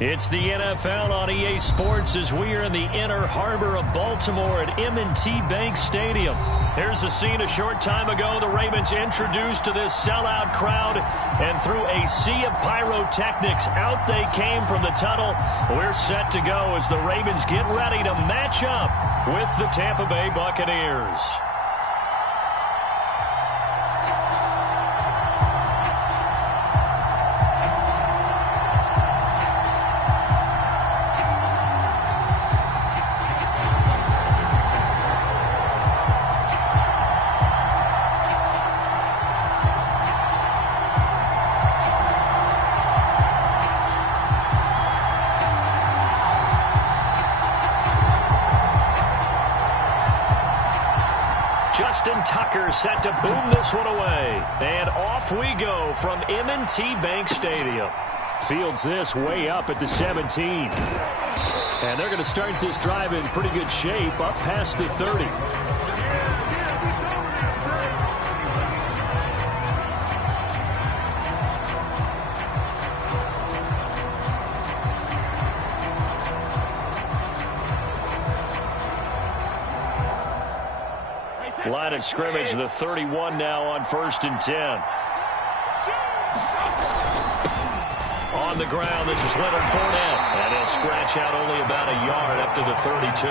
It's the NFL on EA Sports as we are in the inner harbor of Baltimore at M&T Bank Stadium. Here's a scene a short time ago. The Ravens introduced to this sellout crowd, and through a sea of pyrotechnics, out they came from the tunnel. We're set to go as the Ravens get ready to match up with the Tampa Bay Buccaneers. Tucker set to boom this one away. And off we go from M&T Bank Stadium. Fields this way up at the 17. And they're going to start this drive in pretty good shape up past the 30. Line of scrimmage, the 31 now on 1st and 10. On the ground, this is Leonard Fournette. And he'll scratch out only about a yard up to the 32.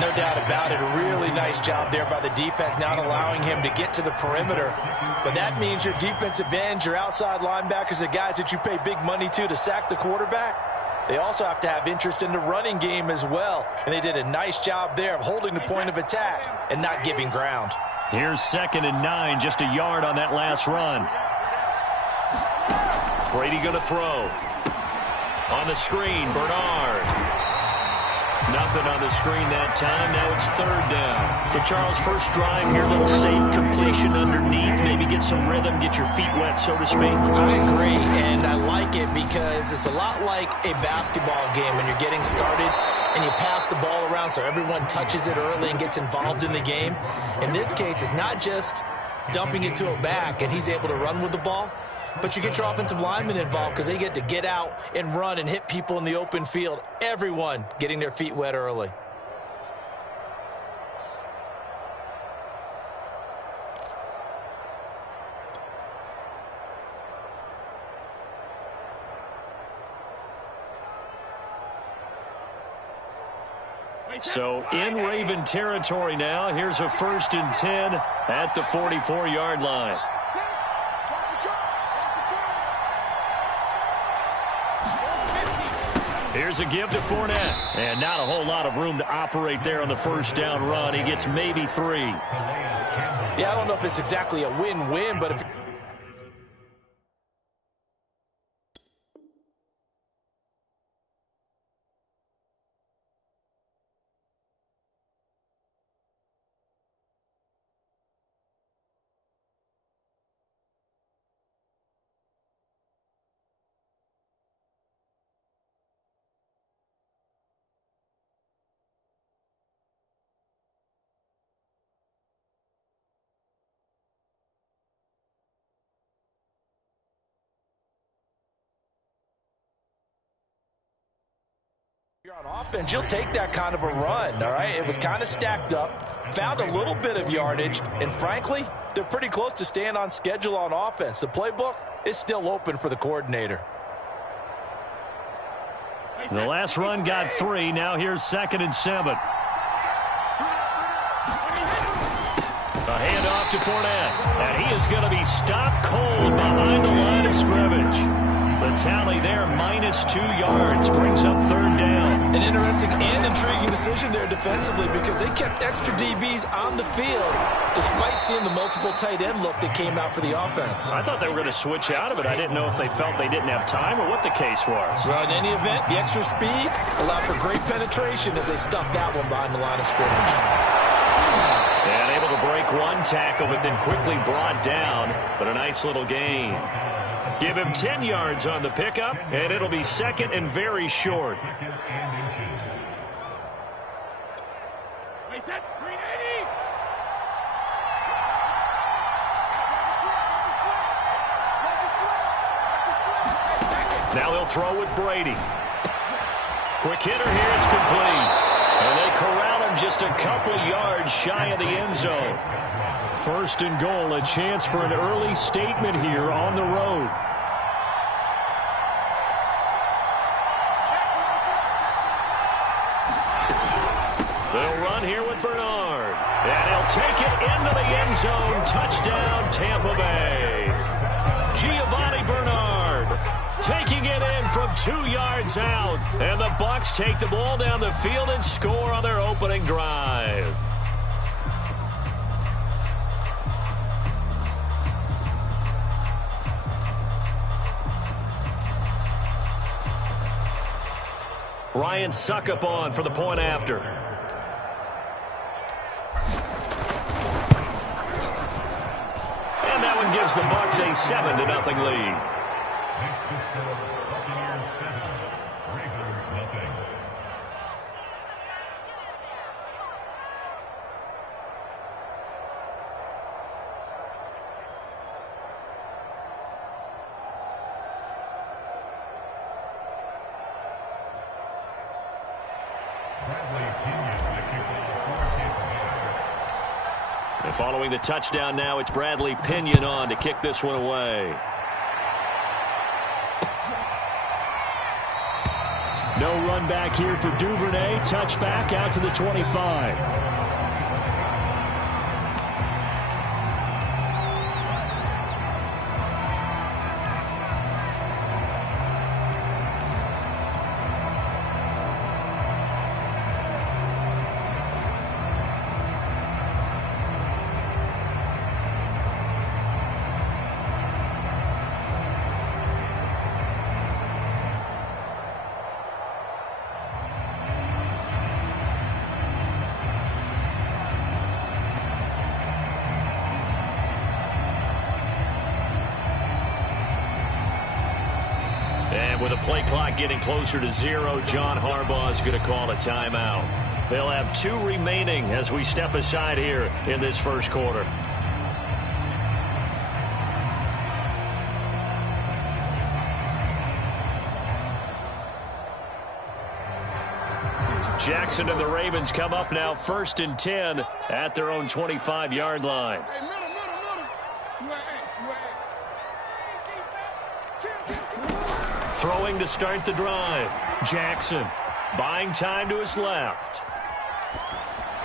No doubt about it. A really nice job there by the defense, not allowing him to get to the perimeter. But that means your defensive ends, your outside linebackers, the guys that you pay big money to sack the quarterback, they also have to have interest in the running game as well. And they did a nice job there of holding the point of attack and not giving ground. Here's 2nd and 9, just a yard on that last run. Brady going to throw. On the screen, Bernard. Nothing on the screen that time. Now it's 3rd down. So, Charles, first drive here, a little safe completion underneath. Maybe get some rhythm, get your feet wet, so to speak. I agree, and I like it because it's a lot like a basketball game when you're getting started and you pass the ball around so everyone touches it early and gets involved in the game. In this case, it's not just dumping it to a back and he's able to run with the ball, but you get your offensive linemen involved because they get to get out and run and hit people in the open field. Everyone getting their feet wet early. So in Raven territory now. Here's a 1st and 10 at the 44-yard line. Here's a give to Fournette. And not a whole lot of room to operate there on the 1st down run. He gets maybe 3. Yeah, I don't know if it's exactly a win-win, but if you're on offense, you'll take that kind of a run, all right? It was kind of stacked up, found a little bit of yardage, and frankly, they're pretty close to staying on schedule on offense. The playbook is still open for the coordinator. The last run got 3. Now here's 2nd and 7. A handoff to Fournette, and he is going to be stopped cold behind the line of scrimmage. The tally there, -2 yards, brings up 3rd down. An interesting and intriguing decision there defensively because they kept extra DBs on the field despite seeing the multiple tight end look that came out for the offense. I thought they were going to switch out of it. I didn't know if they felt they didn't have time or what the case was. Well, in any event, the extra speed allowed for great penetration as they stuffed that one behind the line of scrimmage. And able to break one tackle, but then quickly brought down. But a nice little gain. Give him 10 yards on the pickup, and it'll be 2nd and very short. Now he'll throw with Brady. Quick hitter here. It's complete. And they corral him just a couple yards shy of the end zone. First and goal, a chance for an early statement here on the road. They'll run here with Bernard. And he'll take it into the end zone. Touchdown, Tampa Bay. Giovanni Bernard taking it in from 2 yards out. And the Bucs take the ball down the field and score on their opening drive. Ryan Suckup on for the point after. And that one gives the Bucs a 7-0 lead. And following the touchdown now, it's Bradley Pinion on to kick this one away. No run back here for Duvernay. Touchback out to the 25. With a play clock getting closer to 0, John Harbaugh is going to call a timeout. They'll have 2 remaining as we step aside here in this first quarter. Jackson and the Ravens come up now 1st and 10 at their own 25-yard line. Throwing to start the drive. Jackson buying time to his left.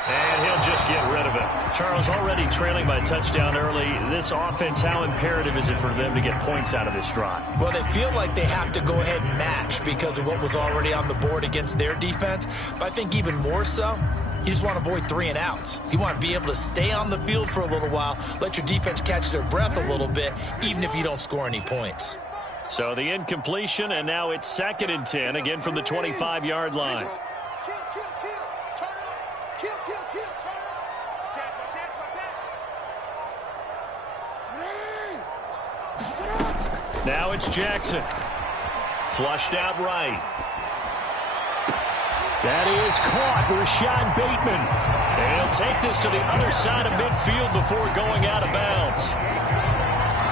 And he'll just get rid of it. Charles, already trailing by a touchdown early. This offense, how imperative is it for them to get points out of this drive? Well, they feel like they have to go ahead and match because of what was already on the board against their defense. But I think even more so, you just want to avoid 3 and outs. You want to be able to stay on the field for a little while, let your defense catch their breath a little bit, even if you don't score any points. So the incompletion, and now it's 2nd and 10, again from the 25-yard line. Now it's Jackson. Flushed out right. That is caught. Rashad Bateman. And he'll take this to the other side of midfield before going out of bounds.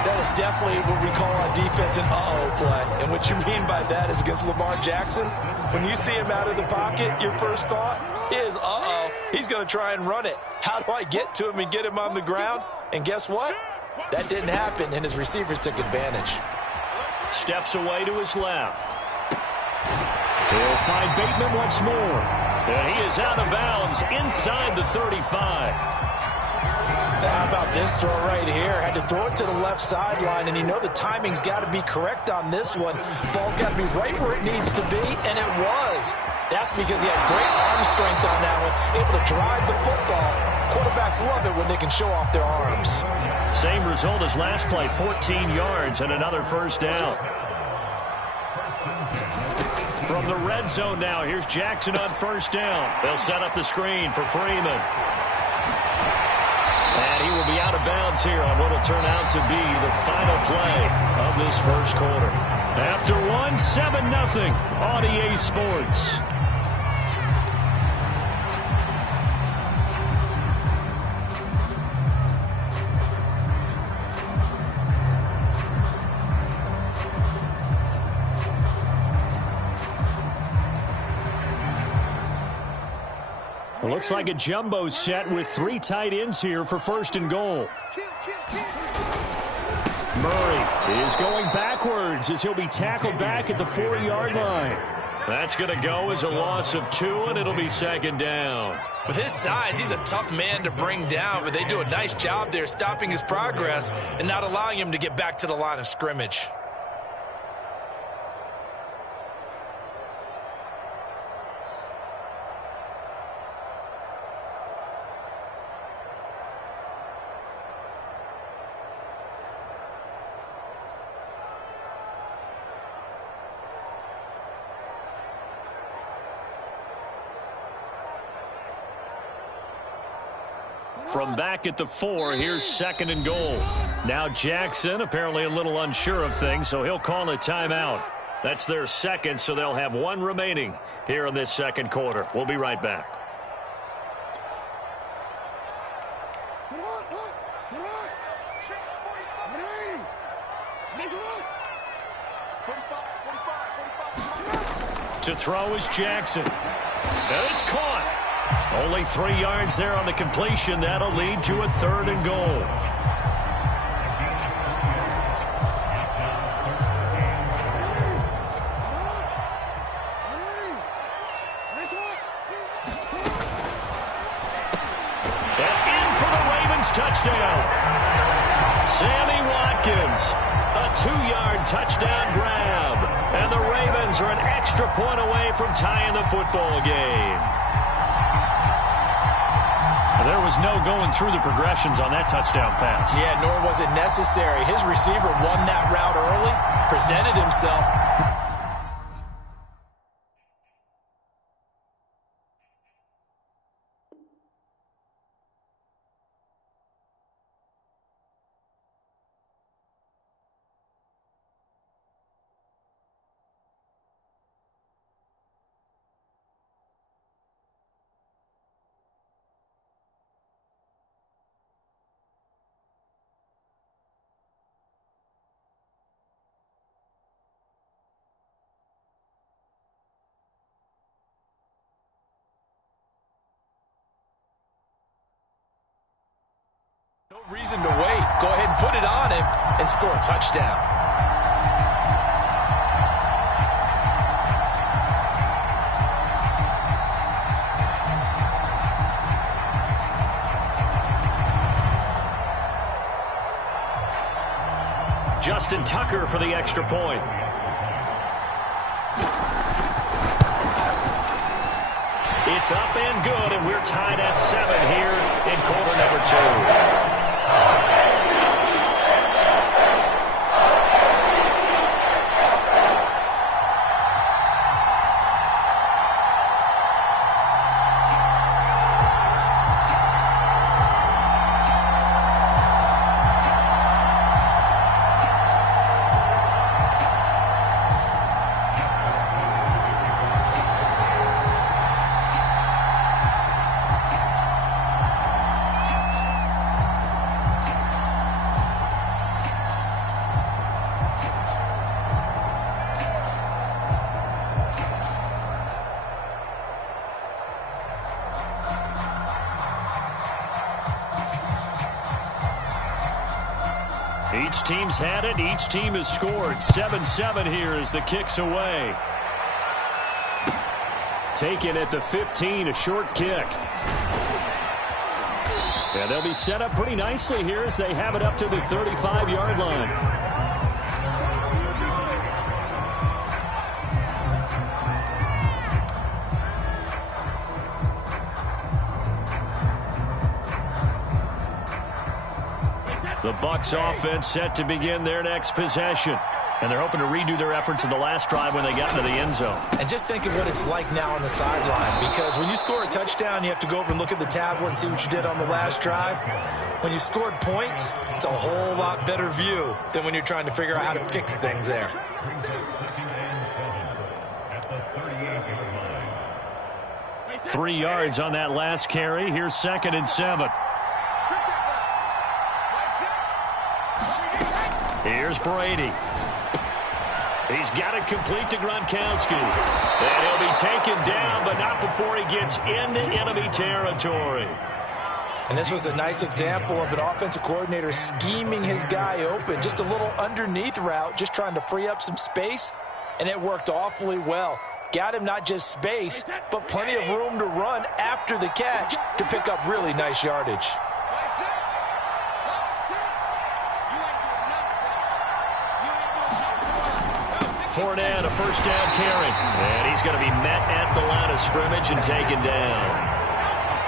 That is definitely what we call on defense an uh-oh play. And what you mean by that is against Lamar Jackson, when you see him out of the pocket, your first thought is, uh-oh, he's going to try and run it. How do I get to him and get him on the ground? And guess what? That didn't happen, and his receivers took advantage. Steps away to his left. He'll find Bateman once more. And he is out of bounds inside the 35. How about this throw right here? Had to throw it to the left sideline, and you know the timing's got to be correct on this one. Ball's got to be right where it needs to be, and it was. That's because he has great arm strength on that one, able to drive the football. Quarterbacks love it when they can show off their arms. Same result as last play, 14 yards and another first down. From the red zone now, here's Jackson on first down. They'll set up the screen for Freeman. And he will be out of bounds here on what will turn out to be the final play of this first quarter. After one, 7-0 on EA Sports. It looks like a jumbo set with 3 tight ends here for 1st and goal. Murray is going backwards as he'll be tackled back at the 4-yard line. That's going to go as a loss of 2, and it'll be 2nd down. With his size, he's a tough man to bring down, but they do a nice job there stopping his progress and not allowing him to get back to the line of scrimmage. From back at the 4, here's 2nd and goal. Now Jackson apparently a little unsure of things, so he'll call a timeout. That's their 2nd, so they'll have 1 remaining here in this 2nd quarter. We'll be right back. To throw is Jackson. And it's caught. Only 3 yards there on the completion. That'll lead to a 3rd and goal. And in for the Ravens touchdown. Sammy Watkins, a 2-yard touchdown grab. And the Ravens are an extra point away from tying the football game. There was no going through the progressions on that touchdown pass. Yeah, nor was it necessary. His receiver won that route early, presented himself. No reason to wait. Go ahead and put it on him and score a touchdown. Justin Tucker for the extra point. It's up and good, and we're tied at 7 here in quarter number 2. Each team's had it. Each team has scored. 7-7 here as the kick's away. Taken at the 15, a short kick. Yeah, they'll be set up pretty nicely here as they have it up to the 35-yard line. The Bucs offense set to begin their next possession. And they're hoping to redo their efforts in the last drive when they got into the end zone. And just think of what it's like now on the sideline. Because when you score a touchdown, you have to go over and look at the tablet and see what you did on the last drive. When you scored points, it's a whole lot better view than when you're trying to figure out how to fix things there. Three yards on that last carry. Here's 2nd and 7. Here's Brady. He's got it complete to Gronkowski. And he'll be taken down, but not before he gets into enemy territory. And this was a nice example of an offensive coordinator scheming his guy open. Just a little underneath route, just trying to free up some space, and it worked awfully well. Got him not just space, but plenty of room to run after the catch to pick up really nice yardage. Fournette, a first down carry. And he's going to be met at the line of scrimmage and taken down.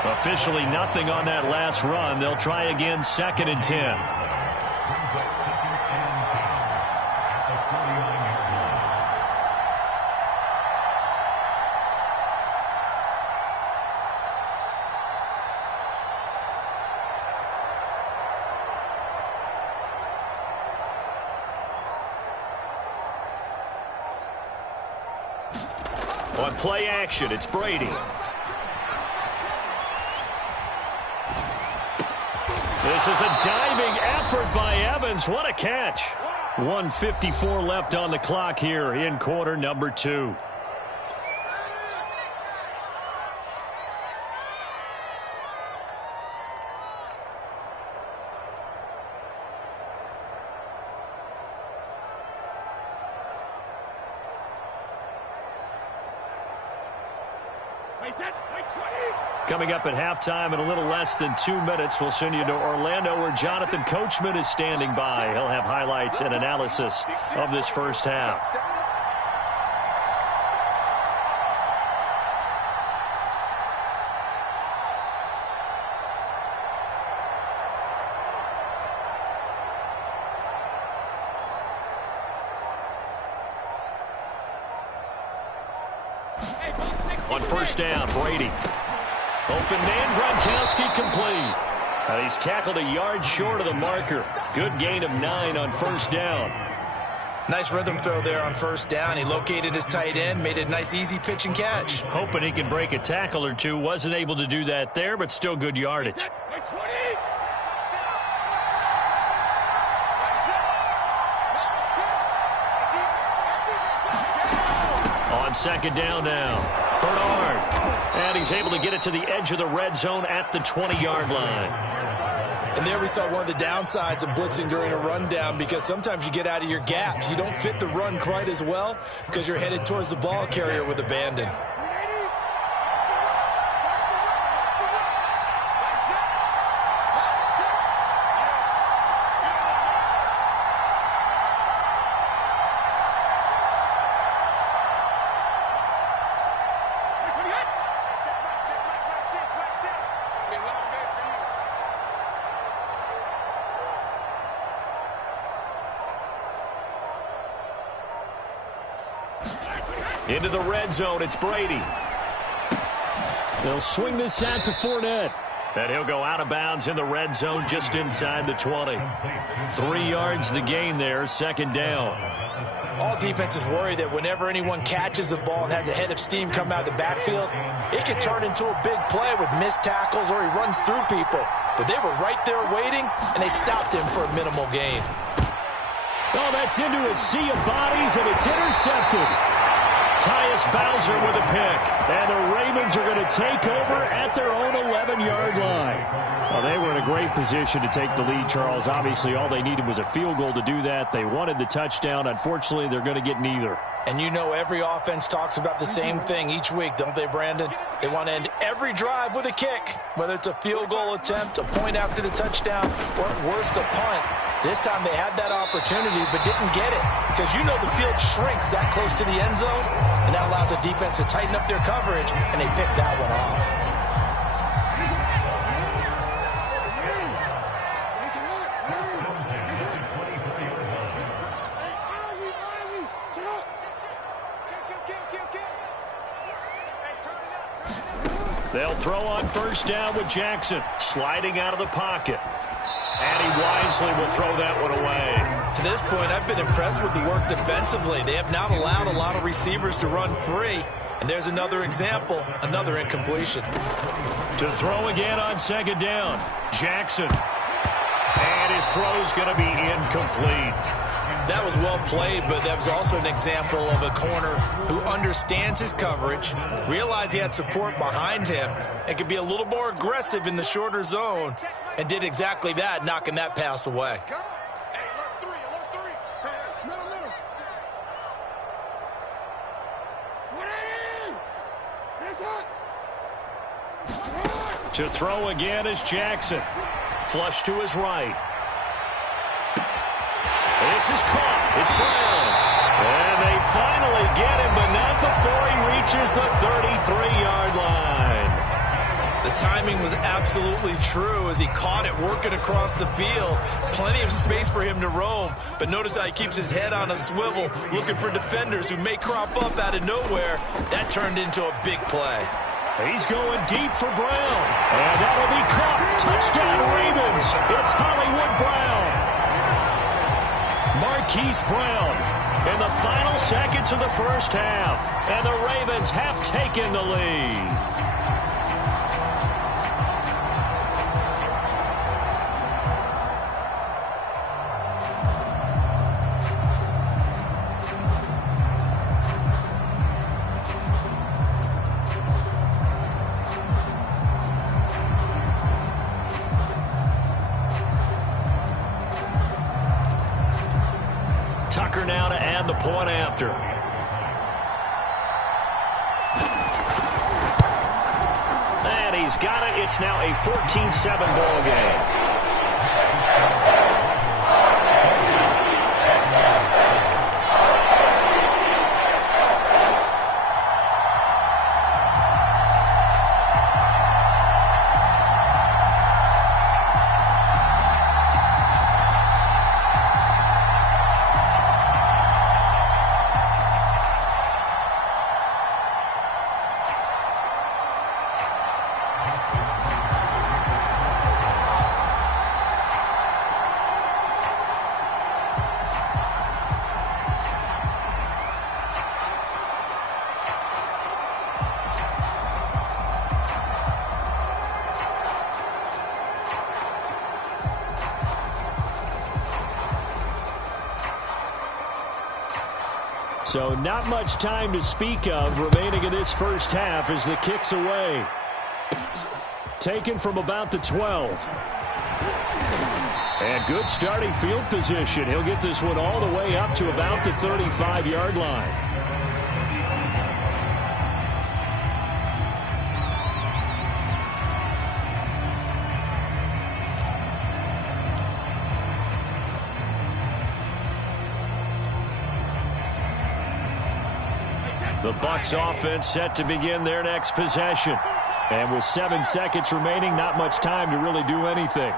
Officially nothing on that last run. They'll try again, 2nd and 10. On play action, it's Brady. This is a diving effort by Evans. What a catch. 1:54 left on the clock here in quarter number 2. Coming up at halftime in a little less than 2 minutes, we'll send you to Orlando where Jonathan Coachman is standing by. He'll have highlights and analysis of this first half. On first down, Brady. Open man, Gronkowski complete. And he's tackled a yard short of the marker. Good gain of 9 on first down. Nice rhythm throw there on first down. He located his tight end, made a nice easy pitch and catch. Hoping he could break a tackle or two. Wasn't able to do that there, but still good yardage. On second down now. Bernard. And he's able to get it to the edge of the red zone at the 20-yard line. And there we saw one of the downsides of blitzing during a rundown, because sometimes you get out of your gaps. You don't fit the run quite as well because you're headed towards the ball carrier with abandon. Into the red zone, it's Brady. They'll swing this out to Fournette. And he'll go out of bounds in the red zone just inside the 20. 3 yards the gain there, second down. All defenses worry that whenever anyone catches the ball and has a head of steam come out of the backfield, it can turn into a big play with missed tackles or he runs through people. But they were right there waiting, and they stopped him for a minimal gain. Oh, that's into a sea of bodies, and it's intercepted. Tyus Bowser with a pick. And the Ravens are going to take over at their own 11-yard line. Well, they were in a great position to take the lead, Charles. Obviously, all they needed was a field goal to do that. They wanted the touchdown. Unfortunately, they're going to get neither. And you know every offense talks about the same thing each week, don't they, Brandon? They want to end every drive with a kick, whether it's a field goal attempt, a point after the touchdown, or at worst, a punt. This time they had that opportunity but didn't get it, because you know the field shrinks that close to the end zone, and that allows the defense to tighten up their coverage, and they picked that one off. They'll throw on first down with Jackson, sliding out of the pocket. And he wisely will throw that one away. To this point, I've been impressed with the work defensively. They have not allowed a lot of receivers to run free. And there's another example, another incompletion. To throw again on second down, Jackson. And his throw's going to be incomplete. That was well played, but that was also an example of a corner who understands his coverage, realized he had support behind him, and could be a little more aggressive in the shorter zone, and did exactly that, knocking that pass away. To throw again is Jackson. Flush to his right. This is caught. It's Brown. And they finally get him, but not before he reaches the 33-yard line. The timing was absolutely true as he caught it working across the field. Plenty of space for him to roam, but notice how he keeps his head on a swivel looking for defenders who may crop up out of nowhere. That turned into a big play. He's going deep for Brown. And that'll be caught. Touchdown Ravens. It's Hollywood Brown. Marquise Brown in the final seconds of the first half. And the Ravens have taken the lead. Tucker now to add the point after. And he's got it. It's now a 14-7 ball game. So not much time to speak of remaining in this first half as the kick's away. Taken from about the 12. And good starting field position. He'll get this one all the way up to about the 35-yard line. The Bucs offense set to begin their next possession. And with 7 seconds remaining, not much time to really do anything.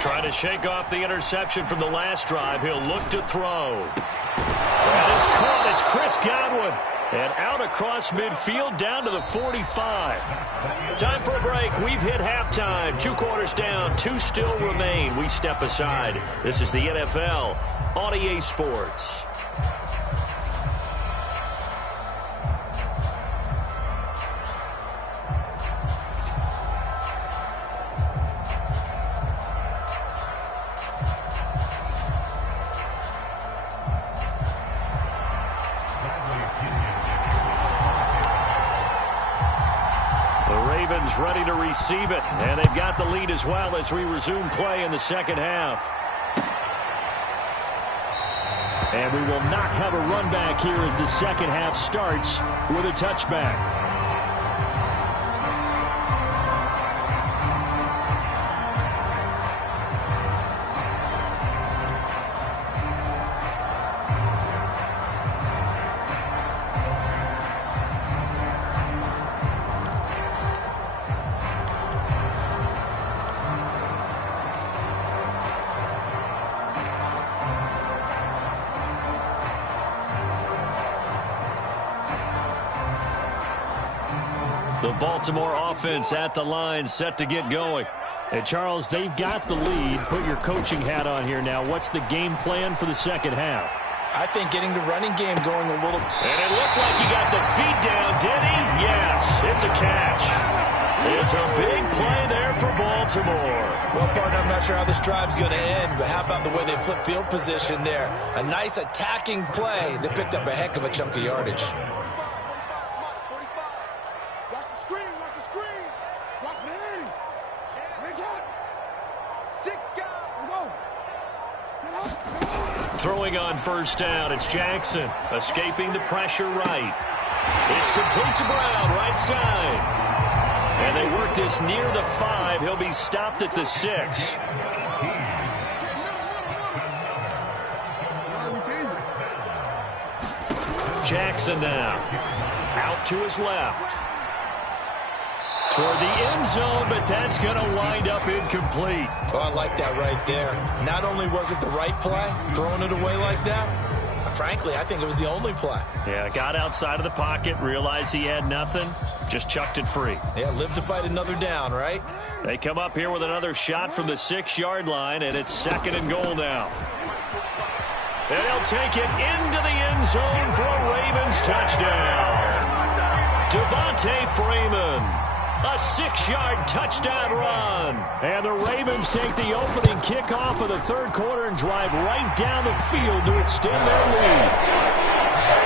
Trying to shake off the interception from the last drive. He'll look to throw. That is caught. It's Chris Godwin. And out across midfield down to the 45. Time for a break. We've hit halftime. 2 quarters down. 2 still remain. We step aside. This is the NFL on EA Sports. Ready to receive it, and they've got the lead as well as we resume play in the second half. And we will not have a run back here as the second half starts with a touchback. The Baltimore offense at the line, set to get going. And, Charles, they've got the lead. Put your coaching hat on here now. What's the game plan for the second half? I think getting the running game going a little. And it looked like he got the feed down, did he? Yes, it's a catch. It's a big play there for Baltimore. Well, partner, I'm not sure how this drive's going to end, but how about the way they flip field position there? A nice attacking play. They picked up a heck of a chunk of yardage. Watch the screen. Watch the screen. Watch the aim. Six guys. Go. Throwing on first down, it's Jackson. Escaping the pressure right. It's complete to Brown, right side. And they work this near the 5. He'll be stopped at the 6. Jackson now. Out to his left. Toward the end zone, but that's going to wind up incomplete. Oh, I like that right there. Not only was it the right play, throwing it away like that, frankly, I think it was the only play. Yeah, got outside of the pocket, realized he had nothing, just chucked it free. Yeah, live to fight another down, right? They come up here with another shot from the 6-yard line, and it's 2nd and goal now. And he'll take it into the end zone for a Ravens touchdown. Devontae Freeman. A 6-yard touchdown run. And the Ravens take the opening kickoff of the third quarter and drive right down the field to extend their lead.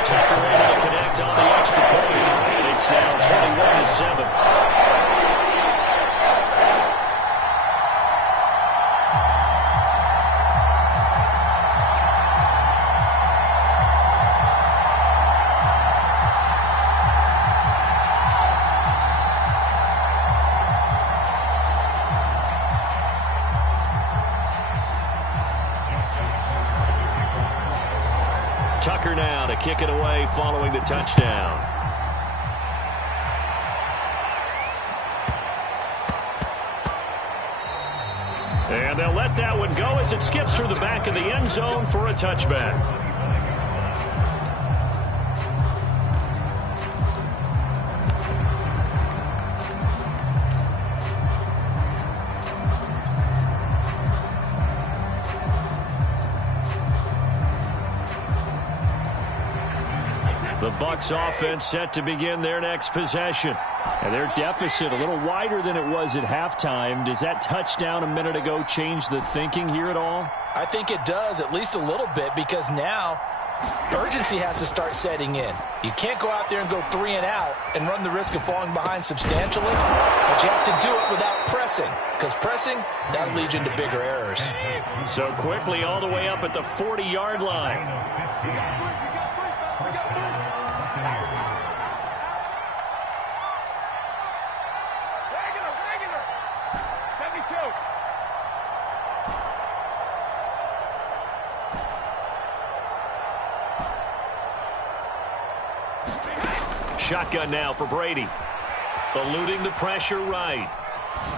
Tucker able to connect on the extra point. And it's now 21-7. Tucker now to kick it away following the touchdown. And they'll let that one go as it skips through the back of the end zone for a touchback. The Bucs offense set to begin their next possession. And their deficit a little wider than it was at halftime. Does that touchdown a minute ago change the thinking here at all? I think it does, at least a little bit, because now urgency has to start setting in. You can't go out there and go 3 and out and run the risk of falling behind substantially, but you have to do it without pressing, because pressing, that'll lead you into bigger errors. So quickly all the way up at the 40-yard line. Shotgun now for Brady. Eluding the pressure right.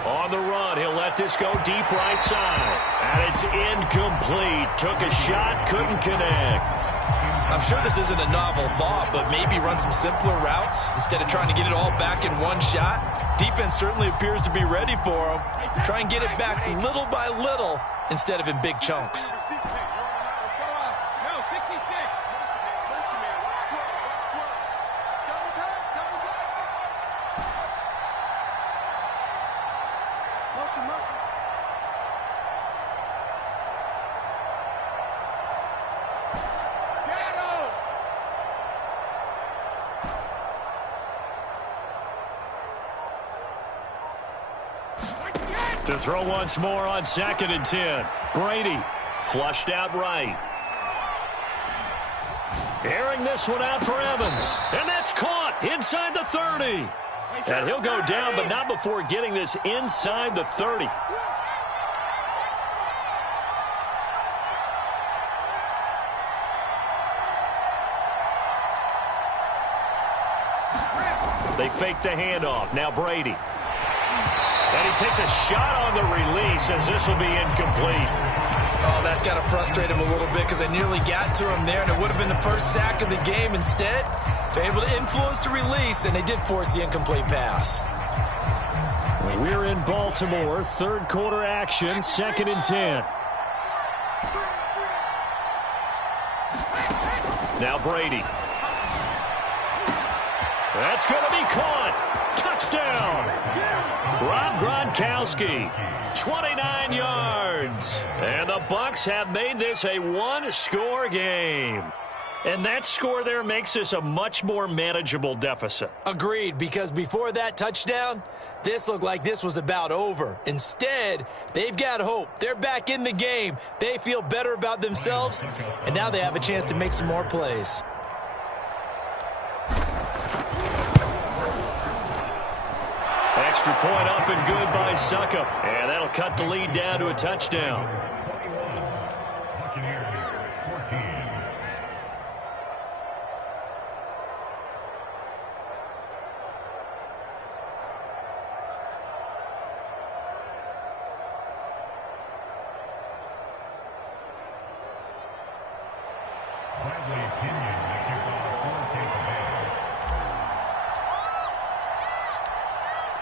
On the run, he'll let this go deep right side. And it's incomplete. Took a shot, couldn't connect. I'm sure this isn't a novel thought, but maybe run some simpler routes instead of trying to get it all back in one shot. Defense certainly appears to be ready for him. Try and get it back little by little instead of in big chunks. To throw once more on 2nd and 10. Brady flushed out right. Airing this one out for Evans. And that's caught inside the 30. And he'll go down, but not before getting this inside the 30. They fake the handoff. Now Brady. And he takes a shot on the release as this will be incomplete. Oh, that's got to frustrate him a little bit because they nearly got to him there, and it would have been the first sack of the game. Instead, they're able to influence the release, and they did force the incomplete pass. We're in Baltimore. Third quarter action, 2nd and 10. Now Brady. That's going to be caught. Touchdown. Rob Gronkowski, 29 yards. And the Bucs have made this a one-score game. And that score there makes this a much more manageable deficit. Agreed, because before that touchdown, this looked like this was about over. Instead, they've got hope. They're back in the game. They feel better about themselves, and now they have a chance to make some more plays. Extra point up and good by Suckup. And that'll cut the lead down to a touchdown.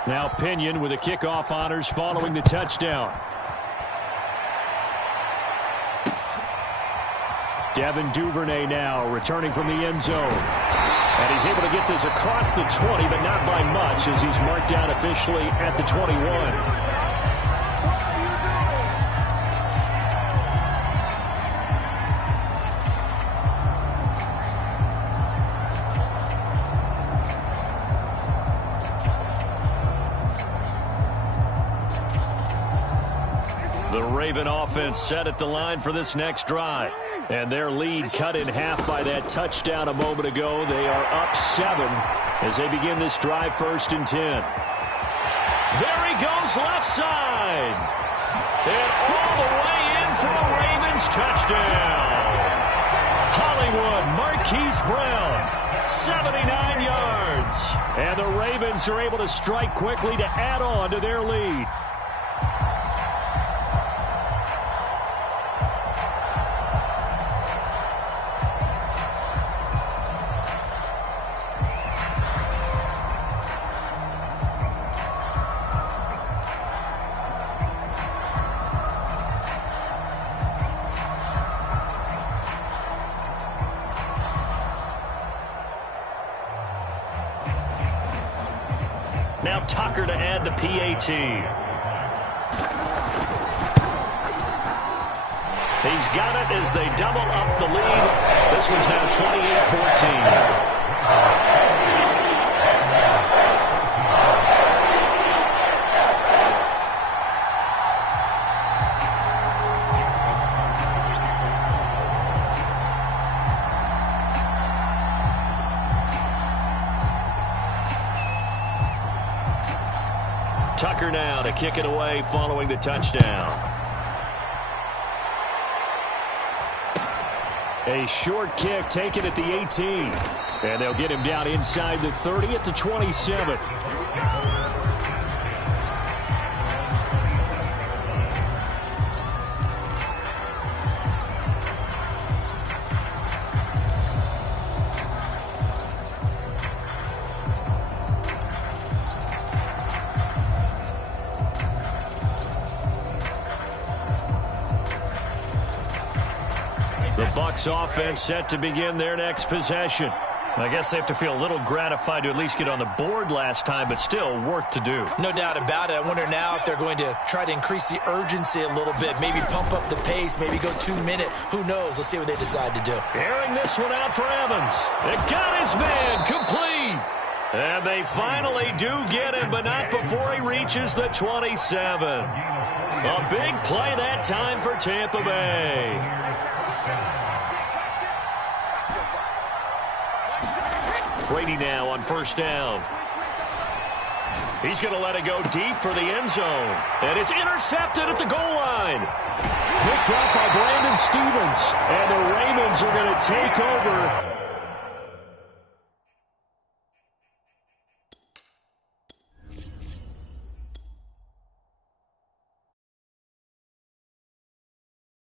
Now Pinion with the kickoff honors following the touchdown. Devin Duvernay now returning from the end zone. And he's able to get this across the 20, but not by much as he's marked down officially at the 21. Raven offense set at the line for this next drive. And their lead cut in half by that touchdown a moment ago. They are up 7 as they begin this drive 1st and 10. There he goes left side. And all the way in for a Ravens touchdown. Hollywood Marquise Brown, 79 yards. And the Ravens are able to strike quickly to add on to their lead. Now Tucker to add the PAT. He's got it as they double up the lead. This one's now 28-14. Tucker now to kick it away following the touchdown. A short kick taken at the 18. And they'll get him down inside the 30 at the 27. The Bucs offense set to begin their next possession. I guess they have to feel a little gratified to at least get on the board last time, but still work to do. No doubt about it. I wonder now if they're going to try to increase the urgency a little bit, maybe pump up the pace, maybe go 2-minute. Who knows? Let's see what they decide to do. Airing this one out for Evans. It got his man complete. And they finally do get him, but not before he reaches the 27. A big play that time for Tampa Bay. Brady now on 1st down. He's going to let it go deep for the end zone. And it's intercepted at the goal line. Picked up by Brandon Stevens. And the Ravens are going to take over